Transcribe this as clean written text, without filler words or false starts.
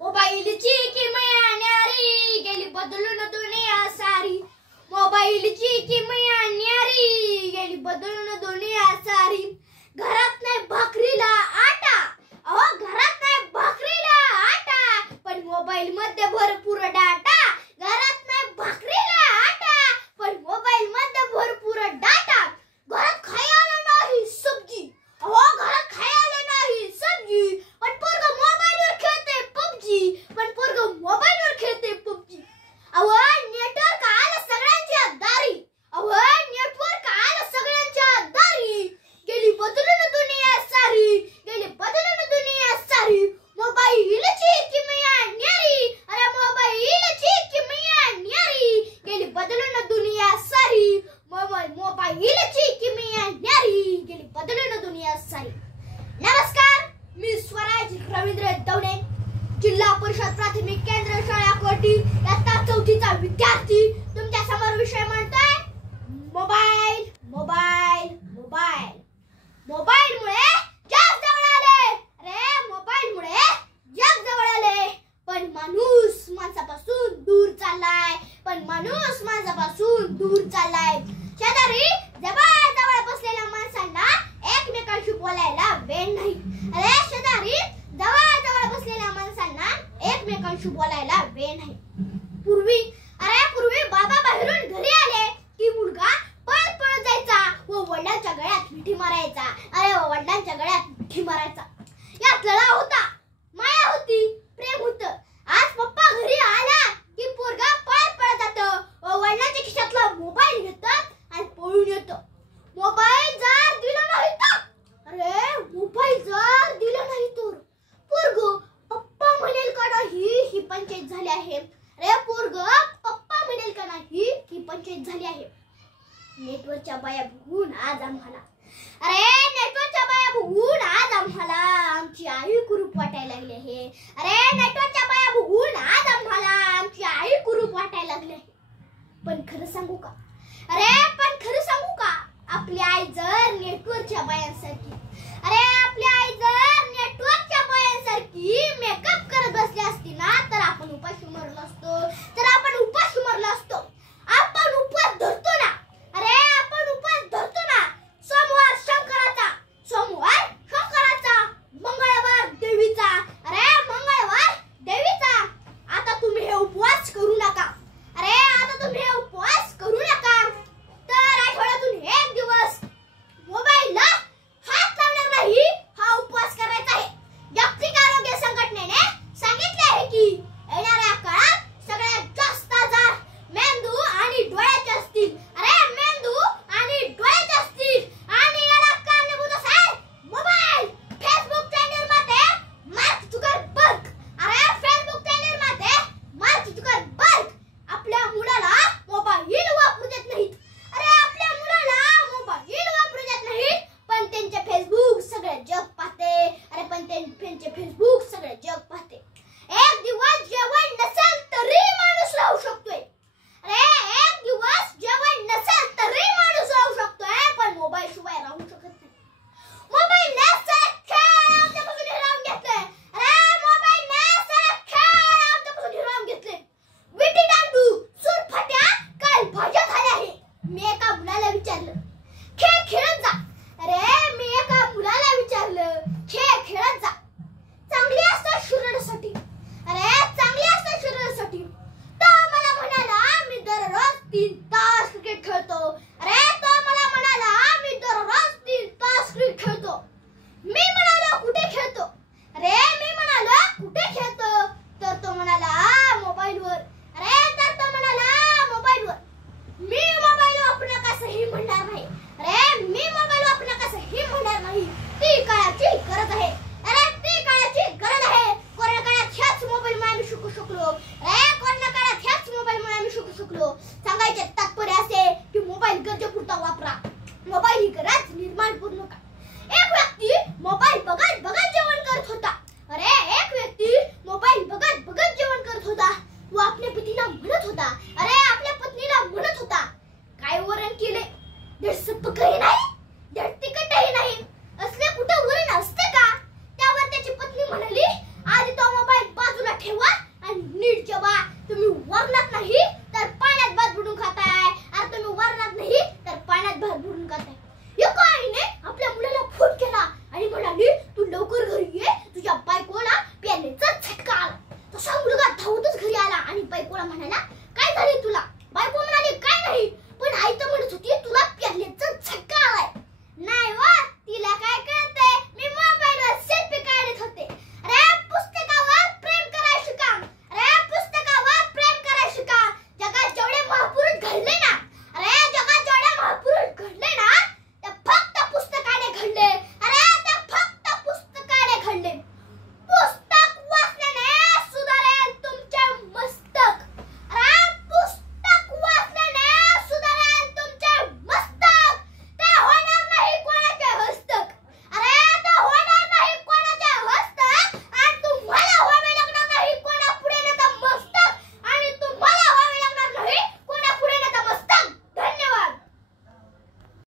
मोबाईलची किमया न्यारी गेली बदलून दुनिया सारी। मोबाईलची किमया न्यारी गेली बदलून दुनिया सारी। घरात नाही भाकरीला आटा, अहो घरात नाही भाकरीला आटा, पण मोबाईल मध्ये भरपूर डाटा। घरात नाही भाकरीला आटा, पण मोबाईल मध्ये भरपूर डाटा। घरात खायला नाही सब्जी, अहो घरात खायला नाही सब्जी, पण पोरग मोबाईलवर खेळते पबजी, पण पोरग मोबाईलवर खेळते पबजी। अहो नेटवर्क आलं सगळ्यांच्या दारी, अहो नेटवर्क आलं सगळ्यांच्या दारी। गेली बदलून दुनिया सारी, गेली बदलून दुनिया सारी। मोबाईलची किमया न्यारी, अरे मोबाईलची किमया न्यारी गेली बदलून दुनिया सारी। मोबाईलची किमया न्यारी गेली बदलून दुनिया सारी। नमस्कार, मी स्वराज रवींद्र दवणे, जिल्हा परिषद प्राथमिक केंद्र शाळा कोटी इयत्ता 4चा विद्यार्थी तुमच्या समोर विषय म्हणतोय मोबाईल मोबाईल मोबाईल। मोबाईलमुळे जग जवळ आले, अरे मोबाईलमुळे जग जवळ आले, पण माणूस माणसापासून दूर चाललाय, पण माणूस माणसापासून दूर चाललाय। शेजारी जवळ बसलेल्या माणसांना एकमेकांशी बोलायला वेळ नाही, अरे शेजारी जवळ बसलेल्या माणसांना एकमेकांशी बोलायला वेळ नाही। पूर्वी बाबा बाहेरून घरी आले की मुलगा पळत पळत जायचा व वडिलांच्या गळ्यात मिठी मारायचा, अरे वडिलांच्या गळ्यात मिठी मारायचा। यात लढा होता, माया होती, प्रेम होतं। आज पप्पा घरी आला की पोरगा पळत पळत जातं व वडिलांच्या खिशातला मोबाईल घेतात आणि पळून येतं। मोबाईल जर दिला नाही तर, अरे मोबाईल जर दिला नाही तर पोरग पप्पा म्हणेल का नाही ही पंचायत झाली आहे, अरे पोरग पप्पा म्हणेल का नाही ही पंचायत झाली आहे। नेटवर्कच्या बाया बघून आज आम्हाला, अरे नेटवर्कच्या बाया बघून आज आम्हाला आमची आई कुरूप वाटायला लागली आहे, अरे नेटवर्कच्या बाया बघून आज आम्हाला आमची आई कुरूप वाटायला लागली आहे। पण खरं सांगू का,